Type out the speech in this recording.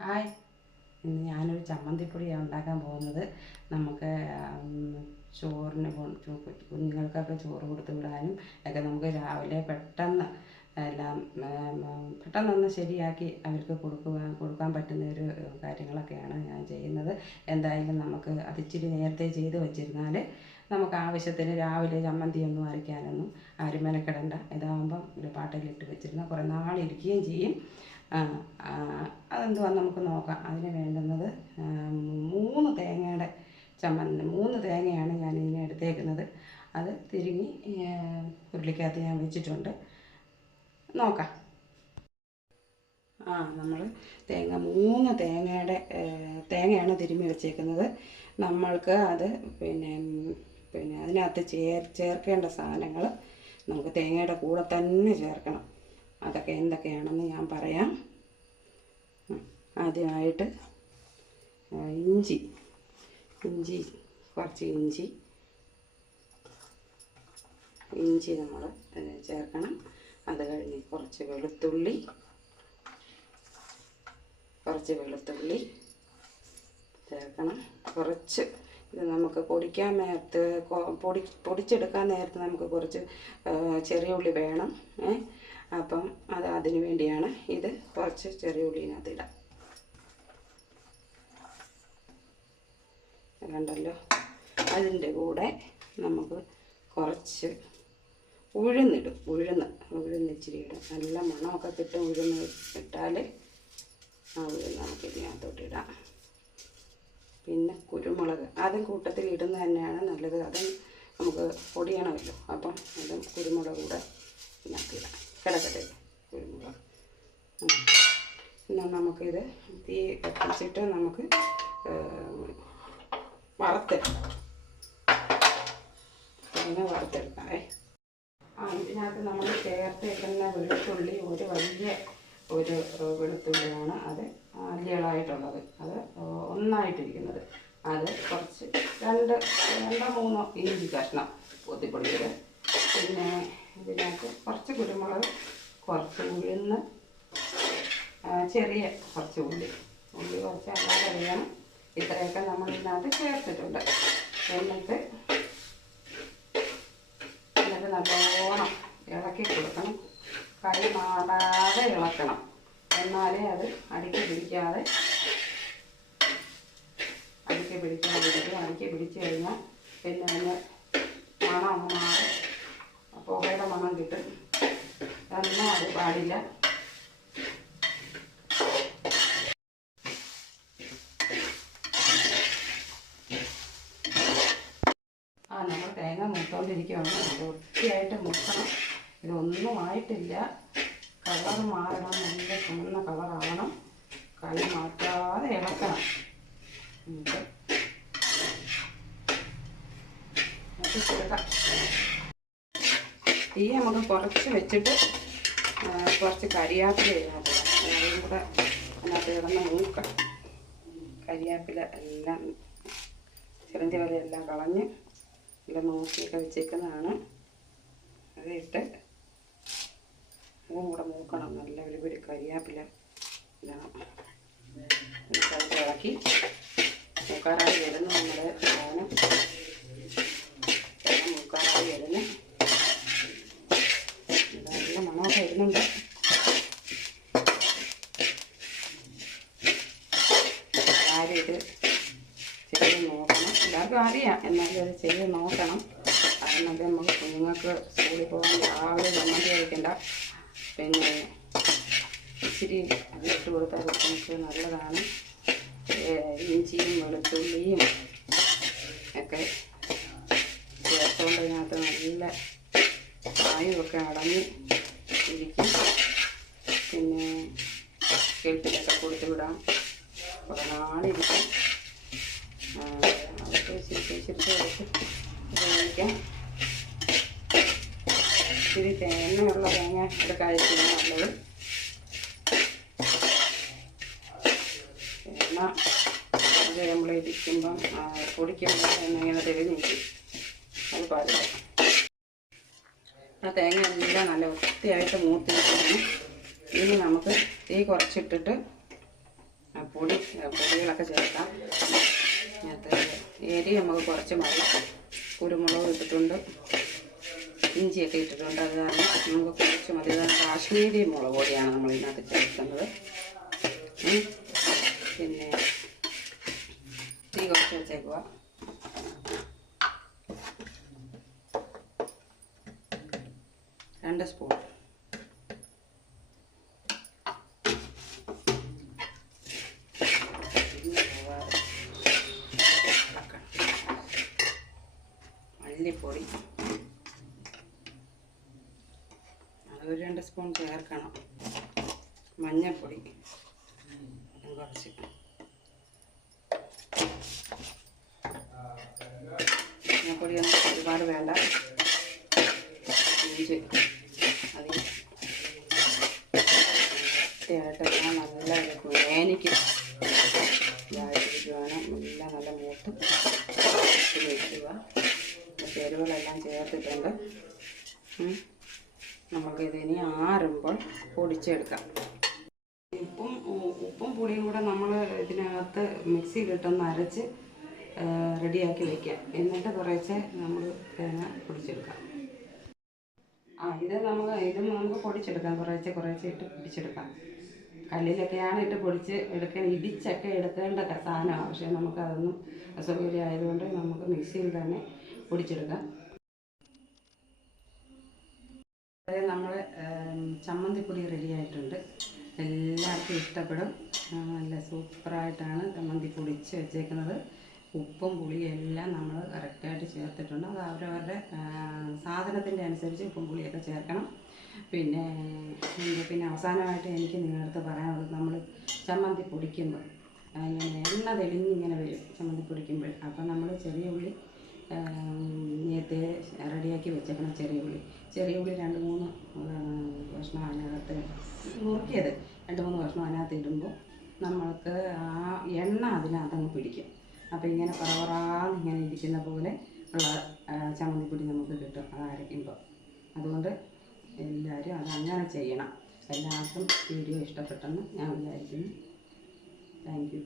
Hi, ഇന്ന് ഞാനൊരു ചമ്മന്തിപ്പൊടിയാണ് ഉണ്ടാക്കാൻ പോകുന്നത്. നമുക്ക് ചോറിന് കുഞ്ഞുങ്ങൾക്കൊക്കെ ചോറ് കൊടുത്തു വിടാനും ഒക്കെ നമുക്ക് രാവിലെ പെട്ടെന്ന് എല്ലാം പെട്ടെന്നൊന്ന് ശരിയാക്കി അവർക്ക് കൊടുക്കാൻ പറ്റുന്ന ഒരു കാര്യങ്ങളൊക്കെയാണ് ഞാൻ ചെയ്യുന്നത്. എന്തായാലും നമുക്ക് അതിച്ചിരി നേരത്തെ ചെയ്ത് വച്ചിരുന്നാൽ നമുക്ക് ആവശ്യത്തിന് രാവിലെ ചമ്മന്തിയൊന്നും അരയ്ക്കാനൊന്നും ആരും മെനക്കെടണ്ട. ഇതാകുമ്പം ഒരു പാട്ടയിലിട്ട് വെച്ചിരുന്നാൽ കുറേ നാളിരിക്കുകയും ചെയ്യും. അതെന്തുവാന്ന് നമുക്ക് നോക്കാം. അതിന് വേണ്ടുന്നത് 3 തേങ്ങയുടെ ചമ്മന്തി. 3 തേങ്ങയാണ് ഞാനിതിനെ എടുത്തേക്കുന്നത്. അത് തിരുമ്മി ഉരുളിക്കകത്ത് ഞാൻ വെച്ചിട്ടുണ്ട്. നോക്കാം. നമ്മൾ 3 തേങ്ങയാണ് തിരുമ്മി വെച്ചേക്കുന്നത്. നമ്മൾക്ക് അത് പിന്നെ അതിനകത്ത് ചേർക്കേണ്ട സാധനങ്ങൾ നമുക്ക് തേങ്ങയുടെ കൂടെ തന്നെ ചേർക്കണം. അതൊക്കെ എന്തൊക്കെയാണെന്ന് ഞാൻ പറയാം. ആദ്യമായിട്ട് ഇഞ്ചി കുറച്ച് ഇഞ്ചി നമ്മൾ ചേർക്കണം. അത് കഴിഞ്ഞ് കുറച്ച് വെളുത്തുള്ളി ചേർക്കണം. കുറച്ച് ഇത് നമുക്ക് പൊടിക്കാൻ നേരത്ത് പൊടിച്ചെടുക്കാൻ നേരത്ത് നമുക്ക് കുറച്ച് ചെറിയ ഉള്ളി വേണം. അപ്പം അതിന് വേണ്ടിയാണ് ഇത്. കുറച്ച് ചെറിയ ഉള്ളിനകത്ത് ഇടാം. കണ്ടല്ലോ. അതിൻ്റെ കൂടെ നമുക്ക് കുറച്ച് ഉഴുന്ന് ഇച്ചിരി ഇടും. നല്ല മണമൊക്കെ കിട്ടും. ഉഴുന്ന് ഇട്ടാൽ ഉഴുന്ന് നമുക്ക് ഇതിനകത്തോട്ട് ഇടാം. പിന്നെ കുരുമുളക് അതും കൂട്ടത്തിൽ ഇടുന്നത് തന്നെയാണ് നല്ലത്. അതും നമുക്ക് പൊടിയണമല്ലോ. അപ്പം അതും കുരുമുളക് കൂടെ ഇതിനകത്ത് ഇടാം. കിടക്കട്ടെ കുരുമുളക്. പിന്നെ നമുക്കിത് തീ കത്തിച്ചിട്ട് നമുക്ക് വറുത്തെടുക്കാം. ഇതിനകത്ത് നമ്മൾ ചേർത്തേക്കുന്ന വെളുത്തുള്ളി ഒരു വെളുത്തുള്ളിയാണ്. അത് അല്ലികളായിട്ടുള്ളത്. അത് ഒന്നായിട്ടിരിക്കുന്നത്. അത് കുറച്ച് 2-3 ഇഞ്ചി കഷ്ണം കൊത്തിപ്പൊടിച്ചത്. പിന്നെ ഇതിനകത്ത് കുറച്ച് കുരുമുളക്, കുറച്ച് ഉഴുന്ന്, ചെറിയ കുറച്ച് ഉള്ളി കുറച്ച് അല്ലാതെ അറിയണം. ഇത്രയൊക്കെ നമ്മൾ ഇതിനകത്ത് ചേർത്തിട്ടുണ്ട്. എന്നിട്ട് നല്ലോണം ഇളക്കി കൊടുക്കണം. കൈ മാറാതെ ഇളക്കണം. എന്നാലേ അത് അടിക്ക് പിടിക്കാതെ അടിക്ക് പിടിച്ച് കഴിഞ്ഞാൽ പിന്നെ അതിന് മണം അങ്ങ് മാറി പുകയുടെ മണം കിട്ടും. ഒന്നും അത് പാടില്ല. നമ്മൾ തേങ്ങ മുട്ടോണ്ടിരിക്കുകയാണ്. വൃത്തിയായിട്ട് മുട്ടണം. ഇതൊന്നും ആയിട്ടില്ല. കളർ മാറണം. നല്ല ചുമന്ന കളറാവണം. കൈ മാറ്റാതെ ഇളക്കണം. തീ നമുക്ക് കുറച്ച് വെച്ചിട്ട് കുറച്ച് കരിയാപ്പില ഇതിനകത്ത് അതും കൂടെ അതിനകത്ത് കിടന്ന് മൂക്കണം. കരിയാപ്പില എല്ലാം ചിലന്തി വലയെല്ലാം കളഞ്ഞ് നല്ല നോക്കിയൊക്കെ വെച്ചേക്കുന്നതാണ്. അത് ഇട്ട് അതും കൂടെ മൂക്കണം. നല്ല ഒരു പിടി കരിയാപ്പില ഇടണം. അത് ഇളക്കി മൂക്കാറായി വരുന്നു. നമ്മുടെ മൂക്കാറായി വരുന്നു. നല്ല മണമൊക്കെ വരുന്നുണ്ട്. ആരും ഇത് ചെയ്ത് നോക്കണം. എല്ലാവർക്കും അറിയാം. എന്നാലും അത് ചെയ്ത് നോക്കണം. കാരണം അത് നമുക്ക് കുഞ്ഞുങ്ങൾക്ക് സ്കൂളിൽ പോകാൻ രാവിലെ ചമ്മന്തി കഴിക്കണ്ട. പിന്നെ ഇച്ചിരി ഇട്ട് കൊടുത്താൽ നമുക്ക് നല്ലതാണ്. ഇഞ്ചിയും വെളുത്തുള്ളിയും ഒക്കെ ചേർത്തുകൊണ്ട് അതിനകത്ത് നല്ല കായുമൊക്കെ അടഞ്ഞ് ഇരിക്കും. പിന്നെ കെൽപ്പിലൊക്കെ കൊടുത്തു വിടാം. കുറേ നാളിരിക്കും. അതൊക്കെ ചിരിച്ച് ഉപയോഗിക്കാം. ഇച്ചിരി തേങ്ങയുള്ള തേങ്ങ എടുക്കാതിരിക്കുന്ന നല്ലത്. തേങ്ങ അത് നമ്മൾ ഇരിക്കുമ്പം പൊടിക്കുമ്പോൾ ഇങ്ങനെ തെളിഞ്ഞിരിക്കും. അത് പാടില്ല. ആ തേങ്ങ എല്ലാം നല്ല വൃത്തിയായിട്ട് മൂത്തിരിക്കണം. ഇനി നമുക്ക് തീ കുറച്ചിട്ടിട്ട് പൊടികളൊക്കെ ചേർക്കാം. അതിനകത്ത് എരി നമുക്ക് കുറച്ച് മതി. കുരുമുളക് ഇട്ടിട്ടുണ്ട്, ഇഞ്ചിയൊക്കെ ഇട്ടിട്ടുണ്ട്. അത് കാരണം നമുക്ക് കുറച്ച് മതി. കാശ്മീരി മുളക് പൊടിയാണ് നമ്മൾ ഇതിനകത്ത് ചേർക്കുന്നത്. പിന്നെ തീ കുറച്ച് വെച്ചേക്കുക. രണ്ട് സ്പൂൺ മല്ലിപ്പൊടി, അതൊരു 2 സ്പൂൺ ചേർക്കണം. മഞ്ഞൾപ്പൊടി കുറച്ച്, മഞ്ഞൾപ്പൊടിയൊന്നും ഒരുപാട് വേണ്ട. ഇഞ്ചി അത് വൃത്തിയായിട്ടെല്ലാം നല്ല വേനിക്ക് ഇതായിട്ടിരിക്കുവാണ്. എല്ലാം നല്ല മൂത്ത് വയ്ക്കുക. ചേരുവകളെല്ലാം ചേർത്തിട്ടുണ്ട്. നമുക്കിതിനി ആറുമ്പോൾ പൊടിച്ചെടുക്കാം. ഉപ്പും പുളിയും കൂടെ നമ്മൾ ഇതിനകത്ത് മിക്സിയിലിട്ടൊന്ന് അരച്ച് റെഡിയാക്കി വയ്ക്കാം. എന്നിട്ട് കുറേശ്ശെ നമ്മൾ തേങ്ങ പൊടിച്ചെടുക്കാം. ഇത് നമുക്ക് പൊടിച്ചെടുക്കാം. കുറേശ്ശെ ഇട്ട് പൊടിച്ചെടുക്കാം. കല്ലിലൊക്കെയാണ് ഇട്ട് പൊടിച്ച് എടുക്കാൻ, ഇടിച്ചൊക്കെ എടുക്കേണ്ട സാധനമാണ്. പക്ഷേ നമുക്കതൊന്നും അസൗകര്യം ആയതുകൊണ്ട് നമുക്ക് മിക്സിയിൽ തന്നെ പൊടിച്ചെടുക്കാം. നമ്മൾ ചമ്മന്തിപ്പൊടി റെഡി ആയിട്ടുണ്ട്. എല്ലാവർക്കും ഇഷ്ടപ്പെടും. നല്ല സൂപ്പറായിട്ടാണ് ചമ്മന്തി പൊടിച്ച് വെച്ചേക്കുന്നത്. ഉപ്പും പുളിയും എല്ലാം നമ്മൾ കറക്റ്റായിട്ട് ചേർത്തിട്ടുണ്ട്. അത് അവരവരുടെ സാധനത്തിൻ്റെ അനുസരിച്ച് ഉപ്പും പുളിയൊക്കെ ചേർക്കണം. പിന്നെ അവസാനമായിട്ട് എനിക്ക് നിങ്ങളുടെ അടുത്ത് പറയാനുള്ളത്, നമ്മൾ ചമ്മന്തി പൊടിക്കുമ്പോൾ എണ്ണ തെളിഞ്ഞിങ്ങനെ വരും ചമ്മന്തി പൊടിക്കുമ്പോൾ. അപ്പം നമ്മൾ ചെറിയ ഉള്ളി നേരത്തെ റെഡിയാക്കി വെച്ചേക്കണം. ചെറിയ ഉള്ളി 2-3 കഷ്ണം അതിനകത്ത് നുറുക്കിയത് 2-3 കഷ്ണം അതിനകത്ത് ഇടുമ്പോൾ നമ്മൾക്ക് ആ എണ്ണ അതിനകത്തങ്ങ് പിടിക്കും. അപ്പോൾ ഇങ്ങനെ ഇങ്ങനെ ഇരിക്കുന്ന പോലെ ഉള്ള ചമ്മന്തിപ്പൊടി നമുക്ക് കിട്ടും അത് അരയ്ക്കുമ്പോൾ. അതുകൊണ്ട് എല്ലാവരും അതങ്ങനെ ചെയ്യണം. എല്ലാവർക്കും വീഡിയോ ഇഷ്ടപ്പെട്ടെന്ന് ഞാൻ വിചാരിക്കുന്നു. Thank you.